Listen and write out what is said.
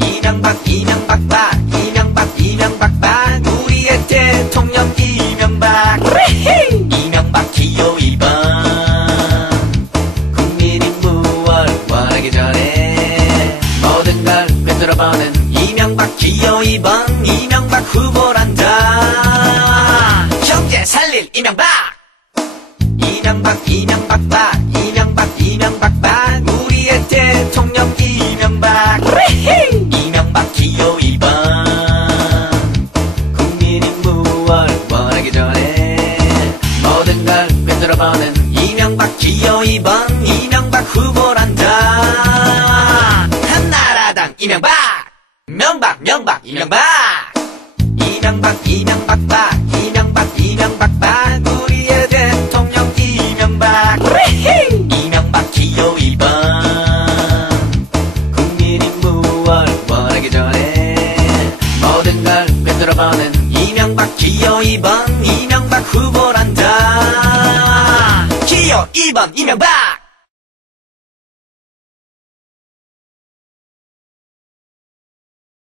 이명박 이명박박 이명박 이명박박 우리의 대통령 이명박. 이명박 기호 2번. 국민이 무얼 원하기 전에 모든 걸 꿰뚫어보는 이명박 기호 2번. 이명박 후보란다 이명박 이명박박 이명박 이명박박 우리의 대통령 이명박. 이명박 기호 2번. 국민이 무얼 원하기 전에 모든 걸 꿰뚫어보는 이명박 기호 2번. 이명박 후보란다 한나라당 이명박. 명박 명박 이명박. 이명박 이명박박 이명박 걸 꿰뚫어보는 이명박 기호 2번 이명박 후보란다. 기호 2번 이명박